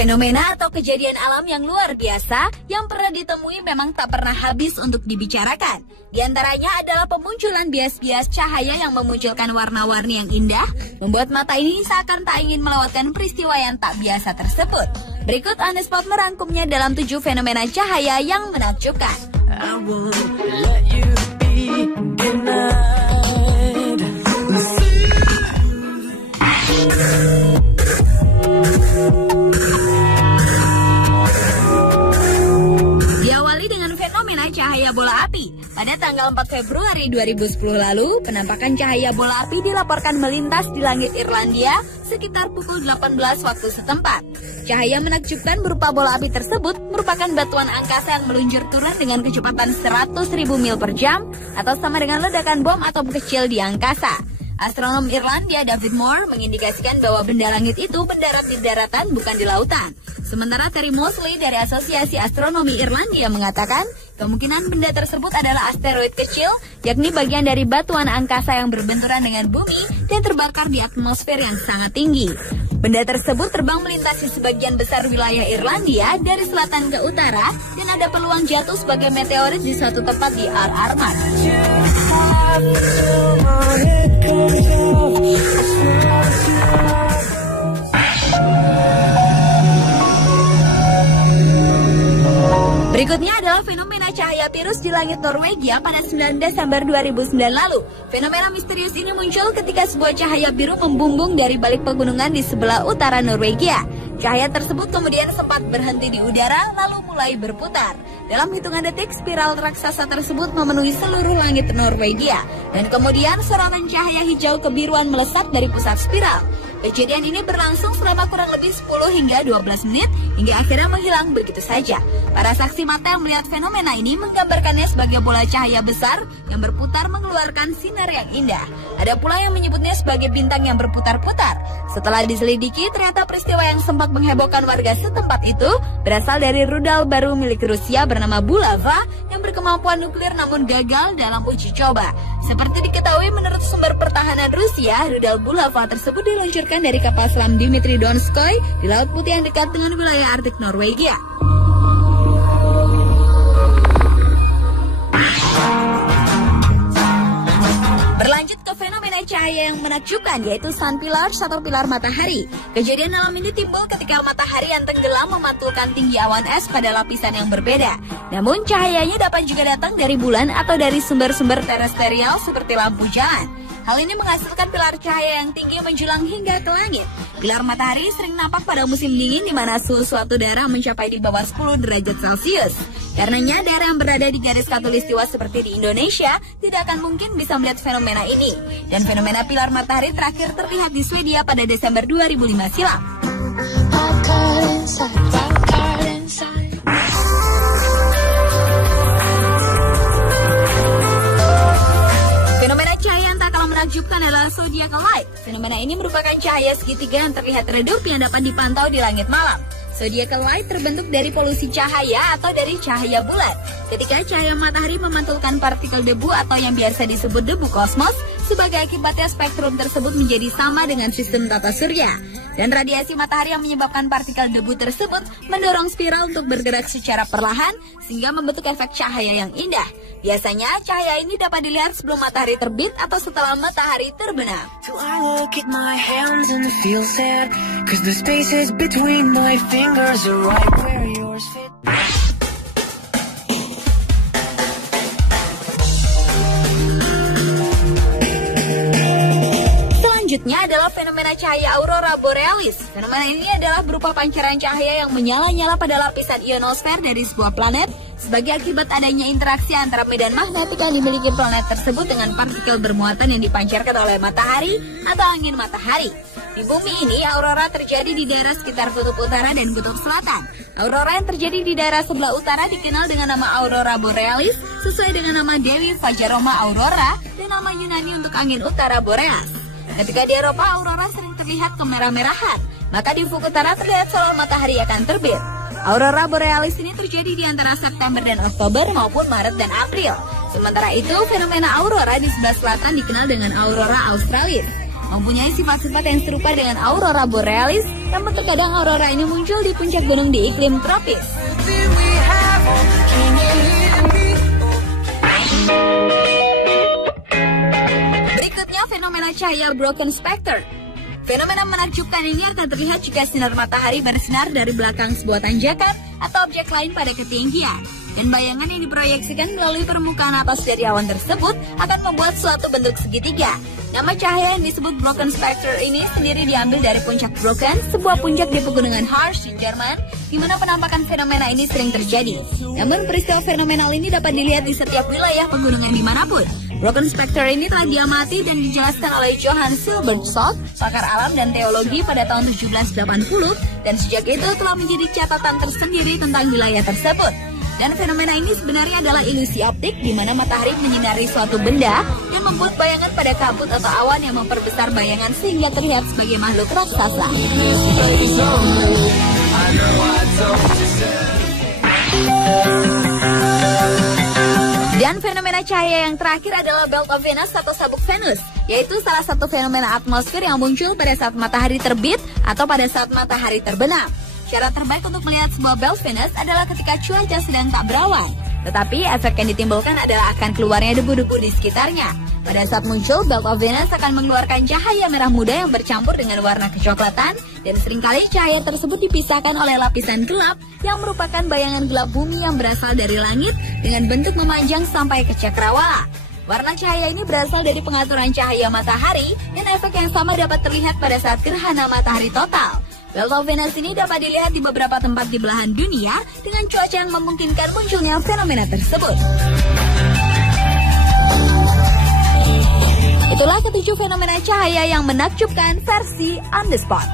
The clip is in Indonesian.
Fenomena atau kejadian alam yang luar biasa yang pernah ditemui memang tak pernah habis untuk dibicarakan. Di antaranya adalah pemunculan bias-bias cahaya yang memunculkan warna-warni yang indah, membuat mata ini seakan tak ingin melewatkan peristiwa yang tak biasa tersebut. Berikut On The Spot merangkumnya dalam 7 fenomena cahaya yang menakjubkan. Cahaya bola api. Pada tanggal 4 Februari 2010 lalu, penampakan cahaya bola api dilaporkan melintas di langit Irlandia sekitar pukul 18 waktu setempat. Cahaya menakjubkan berupa bola api tersebut merupakan batuan angkasa yang meluncur turun dengan kecepatan 100.000 mil per jam atau sama dengan ledakan bom atom kecil di angkasa. Astronom Irlandia David Moore mengindikasikan bahwa benda langit itu mendarat di daratan bukan di lautan. Sementara Terry Mosley dari Asosiasi Astronomi Irlandia mengatakan kemungkinan benda tersebut adalah asteroid kecil, yakni bagian dari batuan angkasa yang berbenturan dengan bumi dan terbakar di atmosfer yang sangat tinggi. Benda tersebut terbang melintasi sebagian besar wilayah Irlandia dari selatan ke utara dan ada peluang jatuh sebagai meteorit di suatu tempat di Ar-Armagh. Berikutnya adalah fenomena cahaya virus di langit Norwegia pada 9 Desember 2009 lalu. Fenomena misterius ini muncul ketika sebuah cahaya biru membumbung dari balik pegunungan di sebelah utara Norwegia. Cahaya tersebut kemudian sempat berhenti di udara lalu mulai berputar. Dalam hitungan detik, spiral raksasa tersebut memenuhi seluruh langit Norwegia. Dan kemudian sorotan cahaya hijau kebiruan melesat dari pusat spiral. Kejadian ini berlangsung selama kurang lebih 10 hingga 12 menit hingga akhirnya menghilang begitu saja. Para saksi mata yang melihat fenomena ini menggambarkannya sebagai bola cahaya besar yang berputar mengeluarkan sinar yang indah. Ada pula yang menyebutnya sebagai bintang yang berputar-putar. Setelah diselidiki, ternyata peristiwa yang sempat menghebohkan warga setempat itu berasal dari rudal baru milik Rusia bernama Bulava yang berkemampuan nuklir namun gagal dalam uji coba. Seperti diketahui menurut sumber pertahanan Rusia, rudal Bulava tersebut diluncurkan dari kapal selam Dmitry Donskoy di Laut Putih yang dekat dengan wilayah Arktik Norwegia. Berlanjut ke fenomena cahaya yang menakjubkan, yaitu sun pillars atau pilar matahari. Kejadian alam ini timbul ketika matahari yang tenggelam memantulkan tinggi awan es pada lapisan yang berbeda. Namun cahayanya dapat juga datang dari bulan atau dari sumber-sumber terestrial seperti lampu jalan. Hal ini menghasilkan pilar cahaya yang tinggi menjulang hingga ke langit. Pilar matahari sering nampak pada musim dingin di mana suhu suatu daerah mencapai di bawah 10 derajat Celcius. Karenanya daerah yang berada di garis khatulistiwa seperti di Indonesia tidak akan mungkin bisa melihat fenomena ini. Dan fenomena pilar matahari terakhir terlihat di Swedia pada Desember 2005 silam. Fenomena cahaya yang tak kalah menakjubkan adalah zodiacal light. Fenomena ini merupakan cahaya segitiga yang terlihat redup yang dapat dipantau di langit malam. Zodiacal light terbentuk dari polusi cahaya atau dari cahaya bulan. Ketika cahaya matahari memantulkan partikel debu atau yang biasa disebut debu kosmos, sebagai akibatnya spektrum tersebut menjadi sama dengan sistem tata surya. Dan radiasi matahari yang menyebabkan partikel debu tersebut mendorong spiral untuk bergerak secara perlahan sehingga membentuk efek cahaya yang indah. Biasanya cahaya ini dapat dilihat sebelum matahari terbit atau setelah matahari terbenam. Selanjutnya adalah fenomena cahaya aurora borealis. Fenomena ini adalah berupa pancaran cahaya yang menyala-nyala pada lapisan ionosfer dari sebuah planet sebagai akibat adanya interaksi antara medan magnetik yang dimiliki planet tersebut dengan partikel bermuatan yang dipancarkan oleh matahari atau angin matahari. Di bumi ini, aurora terjadi di daerah sekitar kutub utara dan kutub selatan. Aurora yang terjadi di daerah sebelah utara dikenal dengan nama aurora borealis sesuai dengan nama Dewi Fajaroma Aurora dan nama Yunani untuk angin utara Boreas. Ketika di Eropa, aurora sering terlihat kemerah-merahan, maka di ufuk utara terlihat solar matahari akan terbit. Aurora borealis ini terjadi di antara September dan Oktober maupun Maret dan April. Sementara itu, fenomena aurora di sebelah selatan dikenal dengan aurora australis. Mempunyai sifat-sifat yang serupa dengan aurora borealis, namun terkadang aurora ini muncul di puncak gunung di iklim tropis. Berikutnya, fenomena cahaya broken specter. Fenomena menakjubkan ini akan terlihat jika sinar matahari bersinar dari belakang sebuah tanjakan atau objek lain pada ketinggian. Dan bayangan yang diproyeksikan melalui permukaan atas dari awan tersebut akan membuat suatu bentuk segitiga. Nama cahaya yang disebut broken specter ini sendiri diambil dari puncak Brocken, sebuah puncak di pegunungan Harz di Jerman, di mana penampakan fenomena ini sering terjadi. Namun peristiwa fenomenal ini dapat dilihat di setiap wilayah pegunungan dimanapun. Broken specter ini telah diamati dan dijelaskan oleh Johann Silberschott, pakar alam dan teologi pada tahun 1780, dan sejak itu telah menjadi catatan tersendiri tentang wilayah tersebut. Dan fenomena ini sebenarnya adalah ilusi optik di mana matahari menyinari suatu benda dan membuat bayangan pada kabut atau awan yang memperbesar bayangan sehingga terlihat sebagai makhluk raksasa. Dan fenomena cahaya yang terakhir adalah Belt of Venus atau sabuk Venus, yaitu salah satu fenomena atmosfer yang muncul pada saat matahari terbit atau pada saat matahari terbenam. Cara terbaik untuk melihat sebuah belt Venus adalah ketika cuaca sedang tak berawan. Tetapi efek yang ditimbulkan adalah akan keluarnya debu-debu di sekitarnya. Pada saat muncul, Belt of Venus akan mengeluarkan cahaya merah muda yang bercampur dengan warna kecoklatan, dan seringkali cahaya tersebut dipisahkan oleh lapisan gelap yang merupakan bayangan gelap bumi yang berasal dari langit dengan bentuk memanjang sampai ke cakrawala. Warna cahaya ini berasal dari pengaturan cahaya matahari, dan efek yang sama dapat terlihat pada saat gerhana matahari total. Belt of Venus ini dapat dilihat di beberapa tempat di belahan dunia dengan cuaca yang memungkinkan munculnya fenomena tersebut. Itulah ketujuh fenomena cahaya yang menakjubkan versi On The Spot.